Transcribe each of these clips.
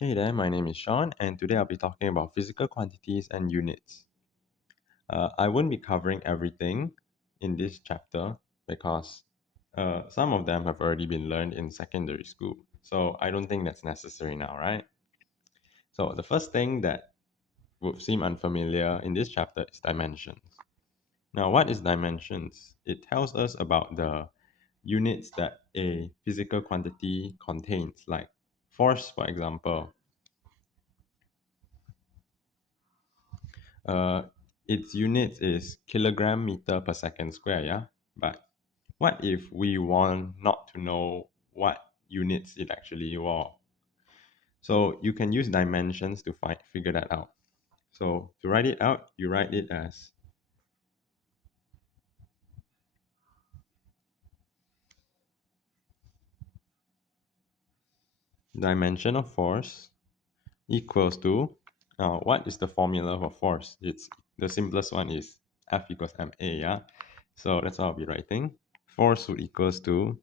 Hey there, my name is Sean, and today I'll be talking about physical quantities and units. I won't be covering everything in this chapter because some of them have already been learned in secondary school, so I don't think that's necessary now, right? So, the first thing that would seem unfamiliar in this chapter is dimensions. Now, what is dimensions? It tells us about the units that a physical quantity contains, like force, for example. Uh, its units is kilogram meter per second square, yeah? But what if we want not to know what units it actually was? So you can use dimensions to figure that out. So to write it out, you write it as dimension of force equals to, what is the formula for force? It's the simplest one is F equals ma, yeah? So that's what I'll be writing. Force would equals to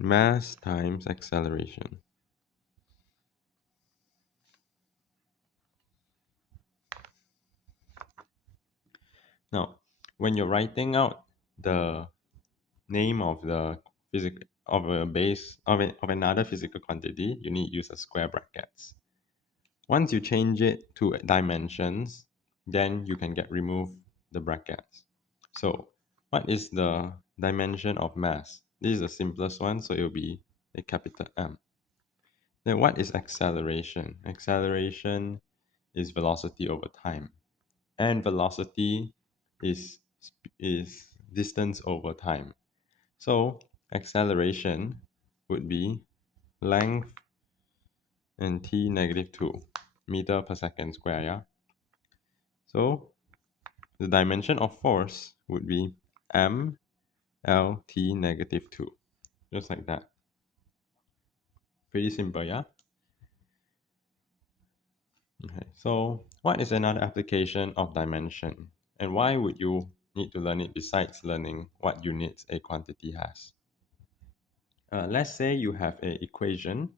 mass times acceleration. Now, when you're writing out the name of the physical of a base of another physical quantity, you need to use a square brackets. Once you change it to dimensions, then you can get remove the brackets. So, what is the dimension of mass? This is the simplest one, so it will be a capital M. Then what is acceleration? Acceleration is velocity over time, and velocity is distance over time. So acceleration would be length and t negative 2 meter per second square, yeah? So the dimension of force would be m l t negative 2, just like that. Pretty simple, yeah? Okay, so what is another application of dimension? And why would you need to learn it besides learning what units a quantity has? Let's say you have a equation.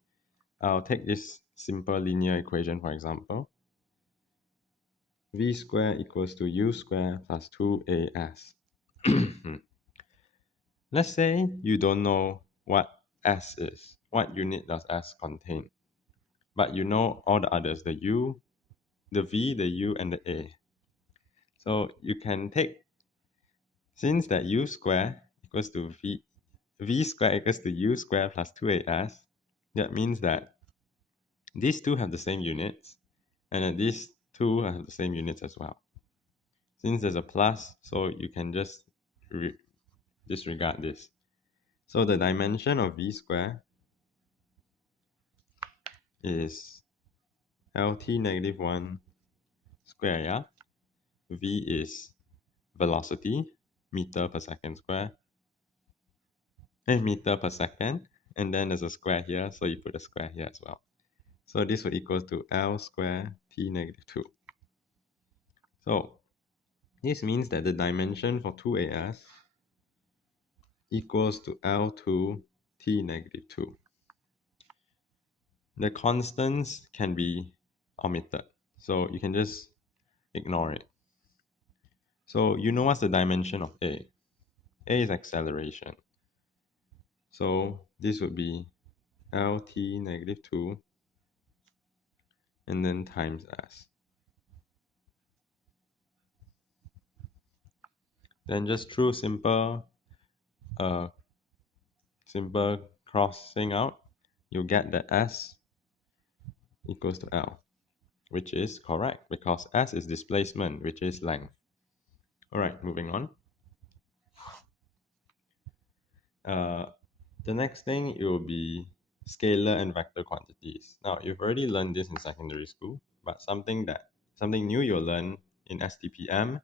I'll take this simple linear equation for example. V square equals to U square plus 2AS. Let's say you don't know what S is. What unit does S contain? But you know all the others, the U, the V, the U, and the A. So you can take, since that U square equals to V square equals to U square plus 2AS, that means that these two have the same units, and then these two have the same units as well. Since there's a plus, so you can just disregard this. So the dimension of v square is lt negative 1 square, yeah? V is velocity, meter per second square, meter per second, and then there's a square here, so you put a square here as well. So this would equal to L square t negative 2. So this means that the dimension for 2AS equals to L2 t negative 2. The constants can be omitted, so you can just ignore it. So you know what's the dimension of A? A is acceleration. So this would be Lt negative 2 and then times S. Then just through uh, simple crossing out, you get that S equals to L, which is correct because S is displacement, which is length. Alright, moving on. Uh, the next thing it will be scalar and vector quantities. Now you've already learned this in secondary school, but something new you'll learn in STPM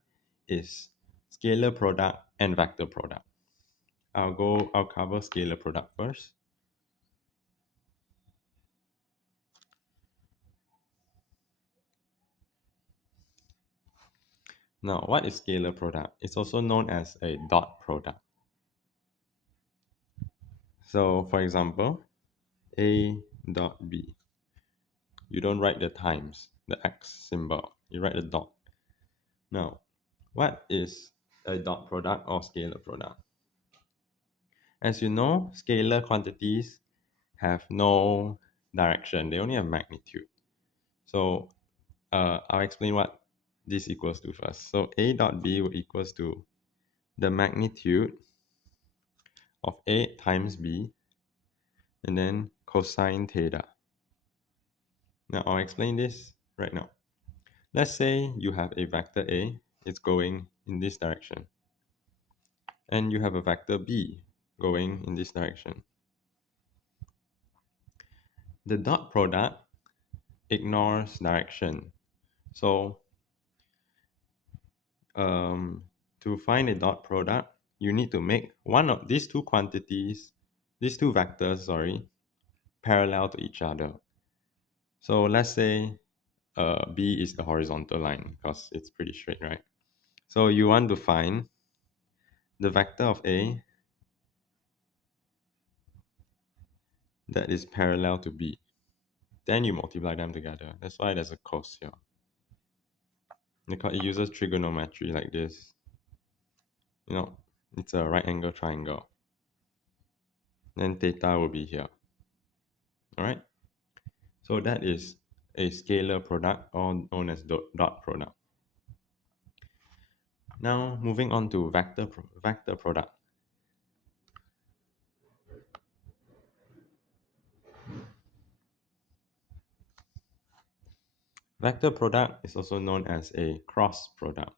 is scalar product and vector product. I'll cover scalar product first. Now, what is scalar product? It's also known as a dot product. So for example, A dot B. You don't write the times, the X symbol. You write a dot. Now, what is a dot product or scalar product? As you know, scalar quantities have no direction. They only have magnitude. So I'll explain what this equals to first. So A dot B will equals to the magnitude of A times B and then cosine theta. Now I'll explain this right now. Let's say you have a vector A, it's going in this direction. And you have a vector B going in this direction. The dot product ignores direction. So to find a dot product, you need to make one of these two quantities, these two vectors, sorry, parallel to each other. So let's say B is the horizontal line because it's pretty straight, right? So you want to find the vector of A that is parallel to B. Then you multiply them together. That's why there's a cos here. Because it uses trigonometry like this. You know, it's a right angle triangle. Then theta will be here. Alright? So that is a scalar product or known as dot product. Now moving on to vector product. Vector product is also known as a cross product.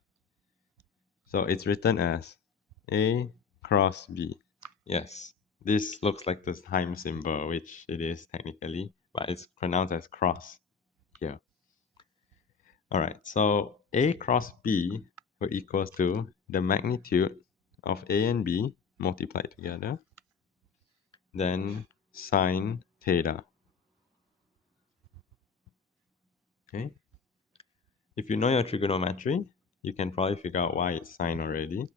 So it's written as A cross B. Yes, this looks like the time symbol, which it is technically, but it's pronounced as cross here. Alright, so A cross B will equals to the magnitude of A and B multiplied together, then sine theta. Okay. If you know your trigonometry, you can probably figure out why it's sine already.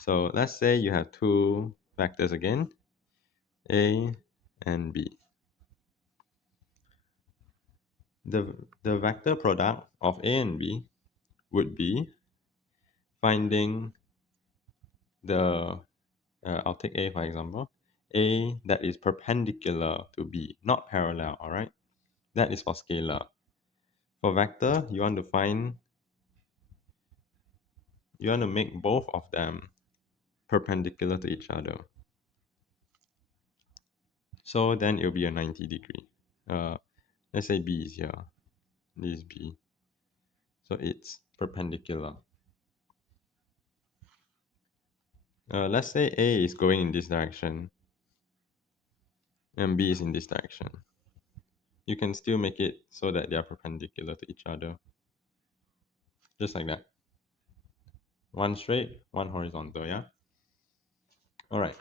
So let's say you have two vectors again, A and B. The vector product of A and B would be finding the, I'll take A for example, A that is perpendicular to B, not parallel, alright? That is for scalar. For vector, you want to make both of them perpendicular to each other. So then it'll be a 90 degree. Let's say B is here. This is B. So it's perpendicular. Let's say A is going in this direction and B is in this direction. You can still make it so that they are perpendicular to each other. Just like that. One straight, one horizontal, yeah? Alright.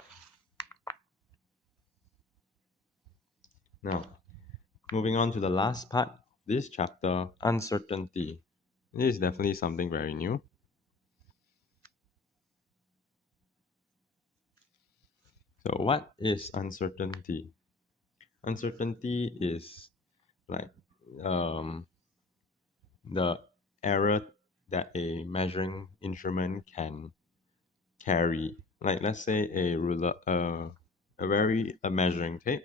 Now, moving on to the last part of this chapter, uncertainty. This is definitely something very new. So what is uncertainty? Uncertainty is like the error that a measuring instrument can carry. Like let's say a ruler, a measuring tape.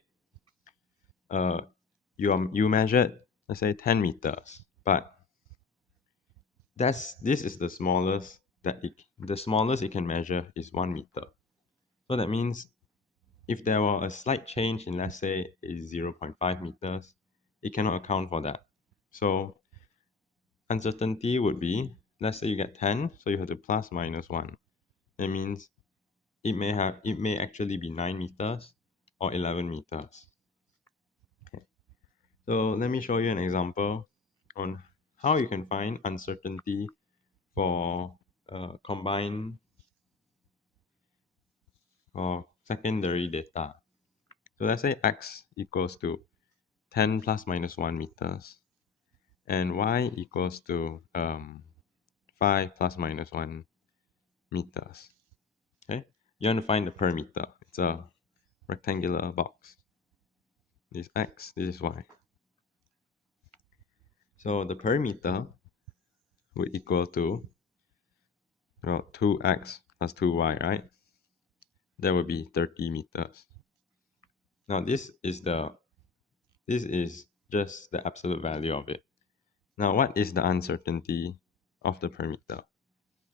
You measured, let's say 10 meters, but this is the smallest the smallest it can measure is 1 meter. So that means if there were a slight change in, let's say, a 0.5 meters, it cannot account for that. So uncertainty would be, let's say you get 10, so you have to plus minus 1. That means it may actually be 9 meters or 11 meters. Okay. So let me show you an example on how you can find uncertainty for combined or secondary data. So let's say x equals to 10 plus minus 1 meters and y equals to 5 plus minus 1 meters. Okay, you want to find the per meter. It's a rectangular box. This is x, this is y. So the perimeter would equal to, well, 2x plus 2y, right? That would be 30 meters. Now this is just the absolute value of it. Now what is the uncertainty of the perimeter?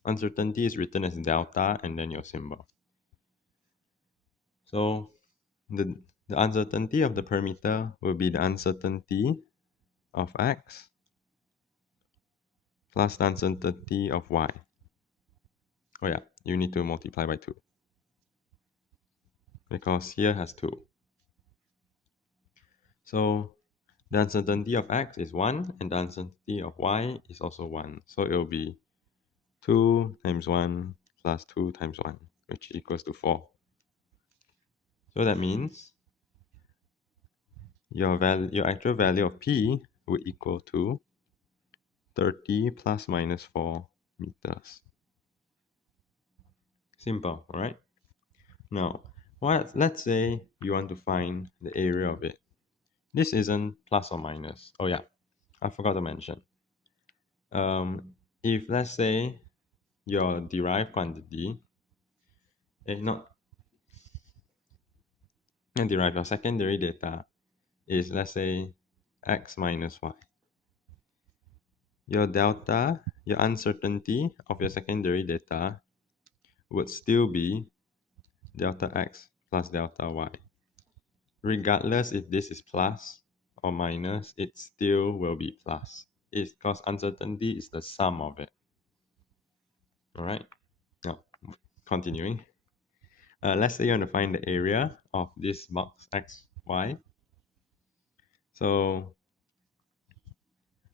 Uncertainty is written as delta and then your symbol. So the uncertainty of the perimeter will be the uncertainty of x plus the uncertainty of y. Oh yeah, you need to multiply by 2 because here has 2. So the uncertainty of x is 1 and the uncertainty of y is also 1. So it will be 2 times 1 plus 2 times 1, which equals to 4. So that means your actual value of P would equal to 30 plus minus 4 meters. Simple, alright? Now, let's say you want to find the area of it. This isn't plus or minus. Oh yeah, I forgot to mention. If let's say your derived quantity, your secondary data is, let's say, x minus y. Your delta, your uncertainty of your secondary data would still be delta x plus delta y. Regardless if this is plus or minus, it still will be plus. It's because uncertainty is the sum of it. Alright, now continuing. Let's say you want to find the area of this box x, y. So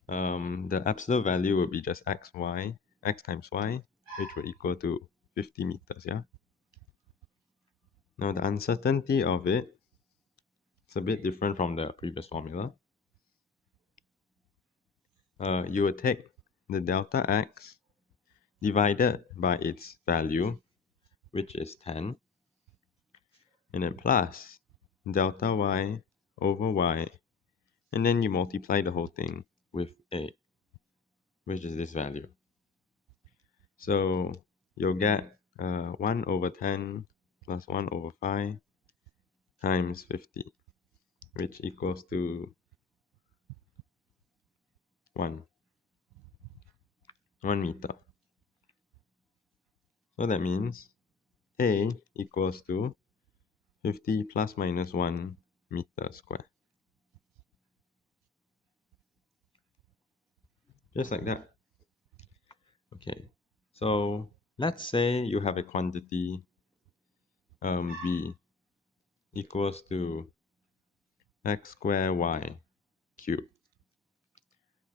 the absolute value will be just x times y, which will equal to 50 meters, yeah? Now the uncertainty of it is a bit different from the previous formula. You would take the delta x divided by its value, which is 10, and then plus delta y over y, and then you multiply the whole thing with a, which is this value. So you'll get 1 over 10 plus 1 over 5 times 50, which equals to 1 meter. So that means A equals to 50 plus minus 1 meter square. Just like that. Okay, so let's say you have a quantity B equals to x squared y cubed.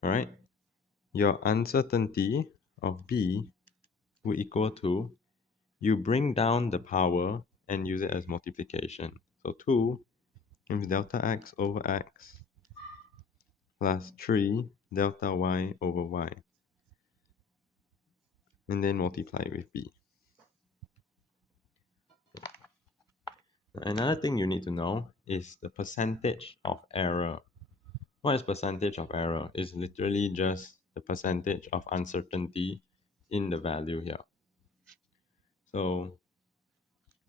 Alright, your uncertainty of B will equal to, you bring down the power and use it as multiplication. So 2 times delta x over x plus 3 delta y over y, and then multiply with B. Another thing you need to know is the percentage of error. What is percentage of error? It's literally just the percentage of uncertainty in the value here. So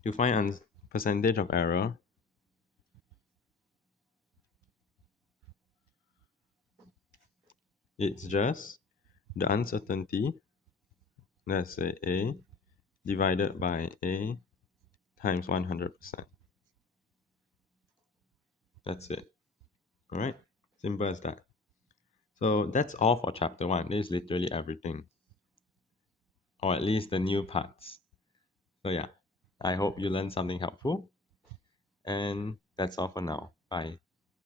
to find percentage of error, it's just the uncertainty, let's say A, divided by A times 100%. That's it. Alright, simple as that. So that's all for chapter 1. This is literally everything, or at least the new parts. So yeah, I hope you learned something helpful, and that's all for now. Bye.